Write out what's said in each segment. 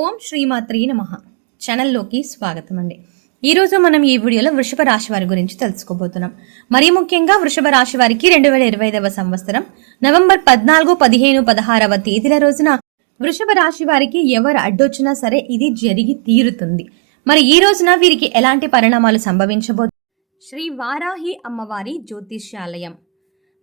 ఓం శ్రీమాత్రి నమ. ఛానల్లోకి స్వాగతం అండి ఈరోజు మనం ఈ వీడియోలో వృషభ రాశి వారి గురించి తెలుసుకోబోతున్నాం. మరీ ముఖ్యంగా వృషభ రాశి వారికి రెండు వేల ఇరవై ఐదవ సంవత్సరం నవంబర్ పద్నాలుగు పదిహేను పదహారవ తేదీల రోజున వృషభ రాశి వారికి ఎవరు అడ్డొచ్చినా సరే ఇది జరిగి తీరుతుంది. మరి ఈ రోజున వీరికి ఎలాంటి పరిణామాలు సంభవించబో శ్రీ వారాహి అమ్మవారి జ్యోతిష్యాలయం.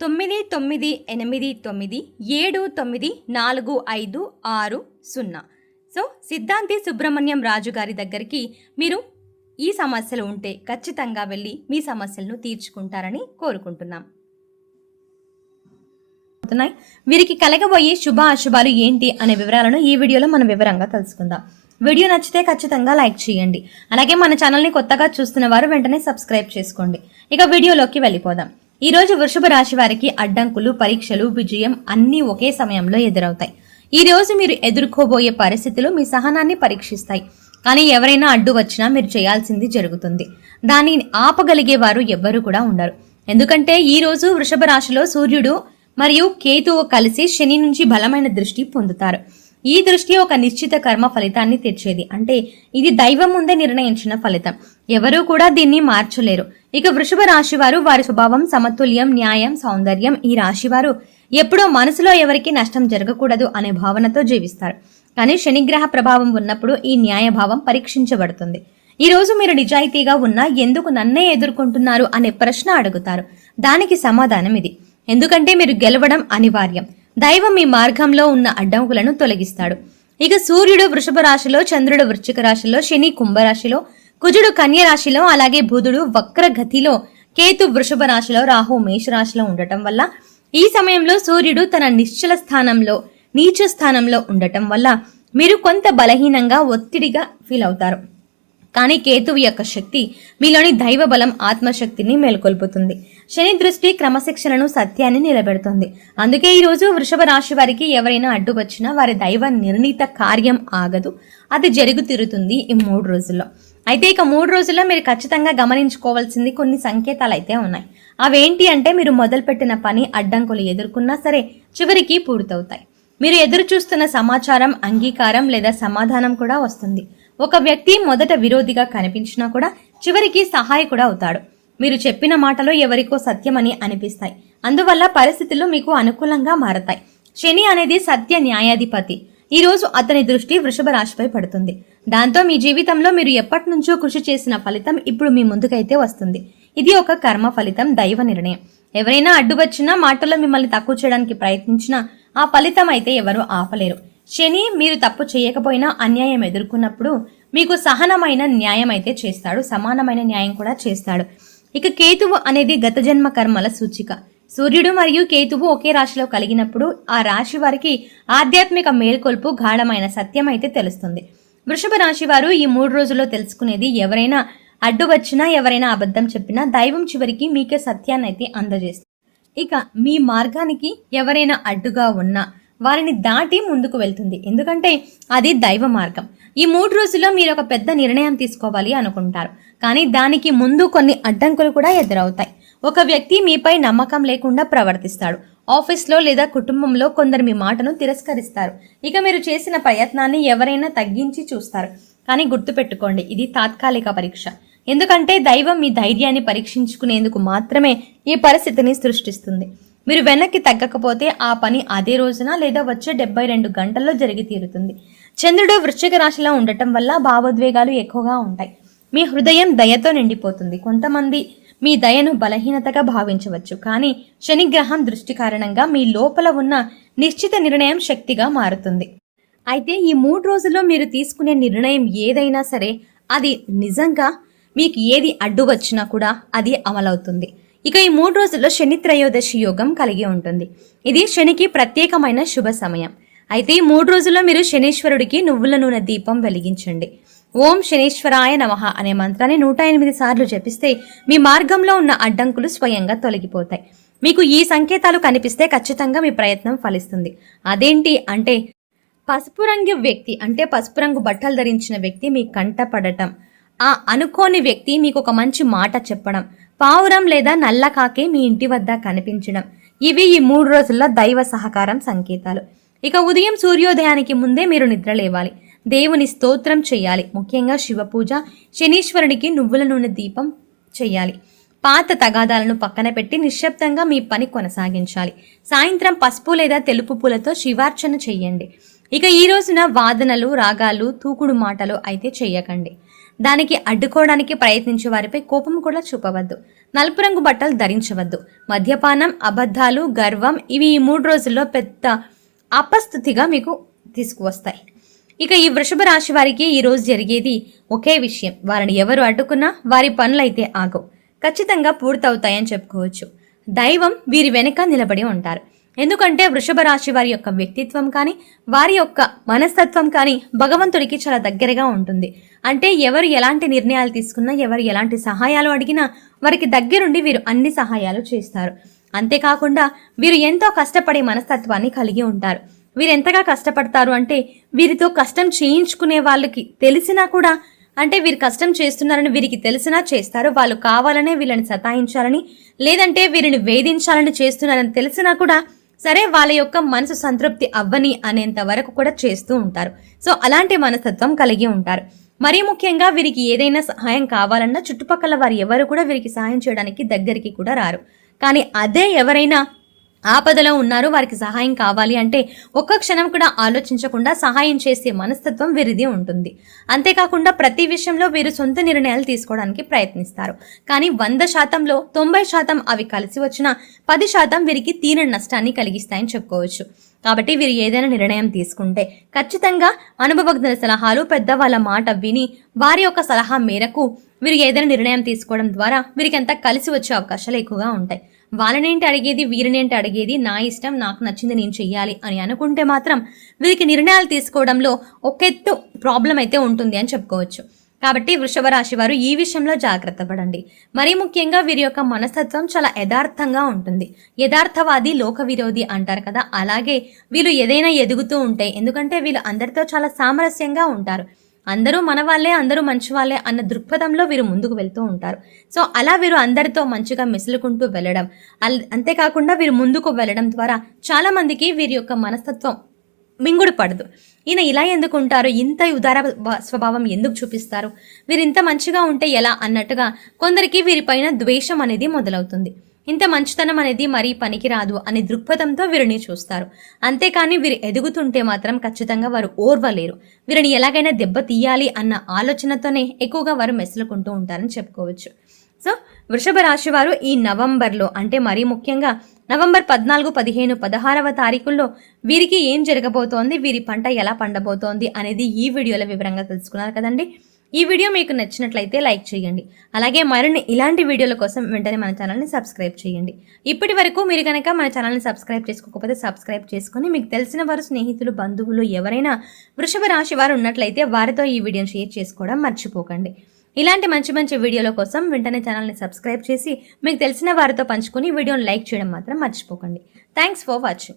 తొమ్మిది తొమ్మిది ఎనిమిది తొమ్మిది ఏడు తొమ్మిది నాలుగు ఐదు ఆరు సున్నా. సో సిద్ధాంతి సుబ్రహ్మణ్యం రాజు గారి దగ్గరికి మీరు ఈ సమస్యలు ఉంటే ఖచ్చితంగా వెళ్ళి మీ సమస్యలను తీర్చుకుంటారని కోరుకుంటున్నాం. అవుతున్నాయి వీరికి కలగబోయే శుభ అశుభాలు ఏంటి అనే వివరాలను ఈ వీడియోలో మనం వివరంగా తెలుసుకుందాం. వీడియో నచ్చితే ఖచ్చితంగా లైక్ చేయండి. అలాగే మన ఛానల్ని కొత్తగా చూస్తున్న వారు వెంటనే సబ్స్క్రైబ్ చేసుకోండి. ఇక వీడియోలోకి వెళ్ళిపోదాం. ఈరోజు వృషభ రాశి వారికి అడ్డంకులు పరీక్షలు విజయం అన్నీ ఒకే సమయంలో ఎదురవుతాయి. ఈ రోజు మీరు ఎదుర్కోబోయే పరిస్థితులు మీ సహనాన్ని పరీక్షిస్తాయి. కానీ ఎవరైనా అడ్డు వచ్చినా మీరు చేయాల్సింది జరుగుతుంది. దానిని ఆపగలిగే వారు ఎవ్వరూ కూడా ఉండరు. ఎందుకంటే ఈ రోజు వృషభ రాశిలో సూర్యుడు మరియు కేతువు కలిసి శని నుంచి బలమైన దృష్టి పొందుతారు. ఈ దృష్టి ఒక నిశ్చిత కర్మ ఫలితాన్ని తెచ్చేది. అంటే ఇది దైవం ముందే నిర్ణయించిన ఫలితం. ఎవరూ కూడా దీన్ని మార్చలేరు. ఇక వృషభ రాశివారు వారి స్వభావం సమతుల్యం న్యాయం సౌందర్యం ఈ రాశివారు ఎప్పుడో మనసులో ఎవరికి నష్టం జరగకూడదు అనే భావనతో జీవిస్తారు. కానీ శనిగ్రహ ప్రభావం ఉన్నప్పుడు ఈ న్యాయభావం పరీక్షించబడుతుంది. ఈరోజు మీరు నిజాయితీగా ఉన్నా ఎందుకు నన్నే ఎదుర్కొంటున్నారు అనే ప్రశ్న అడుగుతారు. దానికి సమాధానం ఇది. ఎందుకంటే మీరు గెలవడం అనివార్యం. దైవం మీ మార్గంలో ఉన్న అడ్డంకులను తొలగిస్తాడు. ఇక సూర్యుడు వృషభ రాశిలో చంద్రుడు వృశ్చిక రాశిలో శని కుంభరాశిలో కుజుడు కన్య రాశిలో అలాగే బుధుడు వక్ర గతిలో కేతు వృషభ రాశిలో రాహు మేషరాశిలో ఉండటం వల్ల ఈ సమయంలో సూర్యుడు తన నిశ్చల స్థానంలో నీచ స్థానంలో ఉండటం వల్ల మీరు కొంత బలహీనంగా ఒత్తిడిగా ఫీల్ అవుతారు. కానీ కేతువు యొక్క శక్తి మీలోని దైవ బలం ఆత్మశక్తిని మేల్కొల్పుతుంది. శని దృష్టి క్రమశిక్షణను సత్యాన్ని నిలబెడుతుంది. అందుకే ఈరోజు వృషభ రాశి వారికి ఎవరైనా అడ్డు వచ్చినా వారి దైవ నిర్ణీత కార్యం ఆగదు. అది జరుగు తీరుతుంది ఈ మూడు రోజుల్లో. అయితే ఇక మూడు రోజుల్లో మీరు ఖచ్చితంగా గమనించుకోవాల్సింది కొన్ని సంకేతాలు అయితే ఉన్నాయి. అవేంటి అంటే మీరు మొదలుపెట్టిన పని అడ్డంకులు ఎదుర్కొన్నా సరే చివరికి పూర్తవుతాయి. మీరు ఎదురు చూస్తున్న సమాచారం అంగీకారం లేదా సమాధానం కూడా వస్తుంది. ఒక వ్యక్తి మొదట విరోధిగా కనిపించినా కూడా చివరికి సహాయకుడు అవుతాడు. మీరు చెప్పిన మాటలు ఎవరికో సత్యమని అనిపిస్తాయి. అందువల్ల పరిస్థితులు మీకు అనుకూలంగా మారతాయి. శని అనేది సత్య న్యాయాధిపతి. ఈరోజు అతని దృష్టి వృషభ రాశిపై పడుతుంది. దాంతో మీ జీవితంలో మీరు ఎప్పటి నుంచో కృషి చేసిన ఫలితం ఇప్పుడు మీ ముందుకైతే వస్తుంది. ఇది ఒక కర్మ ఫలితం దైవ నిర్ణయం. ఎవరైనా అడ్డు వచ్చినా మాటల్లో మిమ్మల్ని తక్కువ చేయడానికి ప్రయత్నించినా ఆ ఫలితం అయితే ఎవరు ఆపలేరు. శని మీరు తప్పు చేయకపోయినా అన్యాయం ఎదుర్కొన్నప్పుడు మీకు సహనమైన న్యాయం అయితే చేస్తాడు. సమానమైన న్యాయం కూడా చేస్తాడు. ఇక కేతువు అనేది గత జన్మ కర్మల సూచిక. సూర్యుడు మరియు కేతువు ఒకే రాశిలో కలిగినప్పుడు ఆ రాశి వారికి ఆధ్యాత్మిక మేల్కొల్పు గాఢమైన సత్యం అయితే తెలుస్తుంది. వృషభ రాశి వారు ఈ మూడు రోజుల్లో తెలుసుకునేది ఎవరైనా అడ్డు వచ్చినా ఎవరైనా అబద్ధం చెప్పినా దైవం చివరికి మీకే సత్యాన్ని అయితే అందజేస్తుంది. ఇక మీ మార్గానికి ఎవరైనా అడ్డుగా ఉన్నా వారిని దాటి ముందుకు వెళ్తుంది. ఎందుకంటే అది దైవ మార్గం. ఈ మూడు రోజుల్లో మీరు ఒక పెద్ద నిర్ణయం తీసుకోవాలి అనుకుంటారు. కానీ దానికి ముందు కొన్ని అడ్డంకులు కూడా ఎదురవుతాయి. ఒక వ్యక్తి మీపై నమ్మకం లేకుండా ప్రవర్తిస్తాడు. ఆఫీస్లో లేదా కుటుంబంలో కొందరు మీ మాటను తిరస్కరిస్తారు. ఇక మీరు చేసిన ప్రయత్నాన్ని ఎవరైనా తగ్గించి చూస్తారు. కానీ గుర్తుపెట్టుకోండి ఇది తాత్కాలిక పరీక్ష. ఎందుకంటే దైవం మీ ధైర్యాన్ని పరీక్షించుకునేందుకు మాత్రమే ఈ పరిస్థితిని సృష్టిస్తుంది. మీరు వెనక్కి తగ్గకపోతే ఆ పని అదే రోజున లేదా వచ్చే డెబ్బై రెండు గంటల్లో జరిగి తీరుతుంది. చంద్రుడు వృశ్చిక రాశిలో ఉండటం వల్ల భావోద్వేగాలు ఎక్కువగా ఉంటాయి. మీ హృదయం దయతో నిండిపోతుంది. కొంతమంది మీ దయను బలహీనతగా భావించవచ్చు. కానీ శనిగ్రహం దృష్టి కారణంగా మీ లోపల ఉన్న నిశ్చిత నిర్ణయం శక్తిగా మారుతుంది. అయితే ఈ మూడు రోజుల్లో మీరు తీసుకునే నిర్ణయం ఏదైనా సరే అది నిజంగా మీకు ఏది అడ్డు వచ్చినా కూడా అది అమలవుతుంది. ఇక ఈ మూడు రోజుల్లో శని త్రయోదశి యోగం కలిగి ఉంటుంది. ఇది శనికి ప్రత్యేకమైన శుభ సమయం. అయితే ఈ మూడు రోజుల్లో మీరు శనీశ్వరుడికి నువ్వుల నూనె దీపం వెలిగించండి. ఓం శనీశ్వరాయ నమః అనే మంత్రాన్ని నూట ఎనిమిది సార్లు జపిస్తే మీ మార్గంలో ఉన్న అడ్డంకులు స్వయంగా తొలగిపోతాయి. మీకు ఈ సంకేతాలు కనిపిస్తే ఖచ్చితంగా మీ ప్రయత్నం ఫలిస్తుంది. అదేంటి అంటే పసుపు రంగు వ్యక్తి అంటే పసుపు రంగు బట్టలు ధరించిన వ్యక్తి మీ కంట పడటం. ఆ అనుకోని వ్యక్తి మీకు ఒక మంచి మాట చెప్పడం. పావురం లేదా నల్లకాకి మీ ఇంటి వద్ద కనిపించడం. ఇవి ఈ మూడు రోజుల్లో దైవ సహకారం సంకేతాలు. ఇక ఉదయం సూర్యోదయానికి ముందే మీరు నిద్ర లేవాలి. దేవుని స్తోత్రం చేయాలి. ముఖ్యంగా శివ పూజ శనీశ్వరుడికి నువ్వుల నూనె దీపం చేయాలి. పాత తగాదాలను పక్కన పెట్టి నిశ్శబ్దంగా మీ పని కొనసాగించాలి. సాయంత్రం పసుపు లేదా తెలుపు పూలతో శివార్చన చెయ్యండి ఇక ఈ రోజున వాదనలు రాగాలు తూకుడు మాటలు అయితే చెయ్యకండి దానికి అడ్డుకోవడానికి ప్రయత్నించే వారిపై కోపం కూడా చూపవద్దు. నలుపు రంగు బట్టలు ధరించవద్దు. మద్యపానం అబద్ధాలు గర్వం ఇవి ఈ మూడు రోజుల్లో పెద్ద అపస్థుతిగా మీకు తీసుకువస్తాయి. ఇక ఈ వృషభ రాశి వారికి ఈ రోజు జరిగేది ఒకే విషయం. వారిని ఎవరు అడ్డుకున్నా వారి పనులైతే ఆగవు. ఖచ్చితంగా పూర్తవుతాయని చెప్పుకోవచ్చు. దైవం వీరి వెనుక నిలబడి ఉంటారు. ఎందుకంటే వృషభ రాశి వారి యొక్క వ్యక్తిత్వం కానీ వారి యొక్క మనస్తత్వం కానీ భగవంతుడికి చాలా దగ్గరగా ఉంటుంది. అంటే ఎవరు ఎలాంటి నిర్ణయాలు తీసుకున్నా ఎవరు ఎలాంటి సహాయాలు అడిగినా వారికి దగ్గరుండి వీరు అన్ని సహాయాలు చేస్తారు. అంతేకాకుండా వీరు ఎంతో కష్టపడే మనస్తత్వాన్ని కలిగి ఉంటారు. వీరు ఎంతగా కష్టపడతారు? అంటే వీరితో కష్టం చేయించుకునే వాళ్ళకి తెలిసినా కూడా అంటే వీరు కష్టం చేస్తున్నారని వీరికి తెలిసినా చేస్తారు. వాళ్ళు కావాలనే వీళ్ళని సతాయించాలని లేదంటే వీరిని వేధించాలని చేస్తున్నారని తెలిసినా కూడా సరే వాళ్ళ యొక్క మనసు సంతృప్తి అవ్వని అనేంత వరకు కూడా చేస్తూ ఉంటారు. సో అలాంటి మనస్తత్వం కలిగి ఉంటారు. మరీ ముఖ్యంగా వీరికి ఏదైనా సహాయం కావాలన్నా చుట్టుపక్కల వారు ఎవరు కూడా వీరికి సహాయం చేయడానికి దగ్గరికి కూడా రారు. కానీ అదే ఎవరైనా ఆపదలో ఉన్నారు వారికి సహాయం కావాలి అంటే ఒక్క క్షణం కూడా ఆలోచించకుండా సహాయం చేసే మనస్తత్వం వీరిది ఉంటుంది. అంతేకాకుండా ప్రతి విషయంలో వీరు సొంత నిర్ణయాలు తీసుకోవడానికి ప్రయత్నిస్తారు. కానీ వంద శాతంలో తొంభై శాతం అవి కలిసి వచ్చిన పది శాతం వీరికి తీరని నష్టాన్ని కలిగిస్తాయని చెప్పుకోవచ్చు. కాబట్టి వీరు ఏదైనా నిర్ణయం తీసుకుంటే ఖచ్చితంగా అనుభవజ్ఞుల సలహాలు పెద్దవాళ్ళ మాట విని వారి యొక్క సలహా మేరకు వీరు ఏదైనా నిర్ణయం తీసుకోవడం ద్వారా వీరికి అంతా కలిసి వచ్చే అవకాశాలు ఎక్కువగా ఉంటాయి. వాళ్ళనేంటి అడిగేది వీరినేంటి అడిగేది నా ఇష్టం నాకు నచ్చింది నేను చెయ్యాలి అని అనుకుంటే మాత్రం వీరికి నిర్ణయాలు తీసుకోవడంలో ఒక ఎత్తు ప్రాబ్లం అయితే ఉంటుంది అని చెప్పుకోవచ్చు. కాబట్టి వృషభ రాశి వారు ఈ విషయంలో జాగ్రత్త పడండి. మరీ ముఖ్యంగా వీరి యొక్క మనస్తత్వం చాలా యథార్థంగా ఉంటుంది. యథార్థవాది లోక విరోధి అంటారు కదా అలాగే వీళ్ళు ఏదైనా ఎదుగుతూ ఉంటాయి ఎందుకంటే వీళ్ళు అందరితో చాలా సామరస్యంగా ఉంటారు. అందరూ మన వాళ్ళే అందరూ మంచి వాళ్ళే అన్న దృక్పథంలో వీరు ముందుకు వెళ్తూ ఉంటారు. సో అలా వీరు అందరితో మంచిగా మెసులుకుంటూ వెళ్ళడం అంతేకాకుండా వీరు ముందుకు వెళ్ళడం ద్వారా చాలామందికి వీరి యొక్క మనస్తత్వం మింగుడు పడదు. ఈయన ఇలా ఎందుకు ఉంటారు? ఇంత ఉదార స్వభావం ఎందుకు చూపిస్తారు? వీరు ఇంత మంచిగా ఉంటే ఎలా అన్నట్టుగా కొందరికి వీరిపైన ద్వేషం అనేది మొదలవుతుంది. ఇంత మంచితనం అనేది మరీ పనికిరాదు అనే దృక్పథంతో వీరిని చూస్తారు. అంతేకాని వీరు ఎదుగుతుంటే మాత్రం ఖచ్చితంగా వారు ఓర్వలేరు. వీరిని ఎలాగైనా దెబ్బ తీయాలి అన్న ఆలోచనతోనే ఎక్కువగా వారు మెసులుకుంటూ ఉంటారని చెప్పుకోవచ్చు. సో వృషభ రాశి వారు ఈ నవంబర్లో అంటే మరీ ముఖ్యంగా నవంబర్ పద్నాలుగు పదిహేను పదహారవ తారీఖుల్లో వీరికి ఏం జరగబోతోంది వీరి పంట ఎలా పండబోతోంది అనేది ఈ వీడియోలో వివరంగా తెలుసుకున్నారు కదండి. ఈ వీడియో మీకు నచ్చినట్లయితే లైక్ చేయండి. అలాగే మరిన్ని ఇలాంటి వీడియోల కోసం వెంటనే మన ఛానల్ని సబ్స్క్రైబ్ చేయండి. ఇప్పటి వరకు మీరు కనుక మన ఛానల్ని సబ్స్క్రైబ్ చేసుకోకపోతే సబ్స్క్రైబ్ చేసుకొని మీకు తెలిసిన వారు స్నేహితులు బంధువులు ఎవరైనా వృషభ రాశి వారు ఉన్నట్లయితే వారితో ఈ వీడియోని షేర్ చేసుకోవడం మర్చిపోకండి. ఇలాంటి మంచి మంచి వీడియోల కోసం వెంటనే ఛానల్ని సబ్స్క్రైబ్ చేసి మీకు తెలిసిన వారితో పంచుకొని వీడియోని లైక్ చేయడం మాత్రం మర్చిపోకండి. Thanks for watching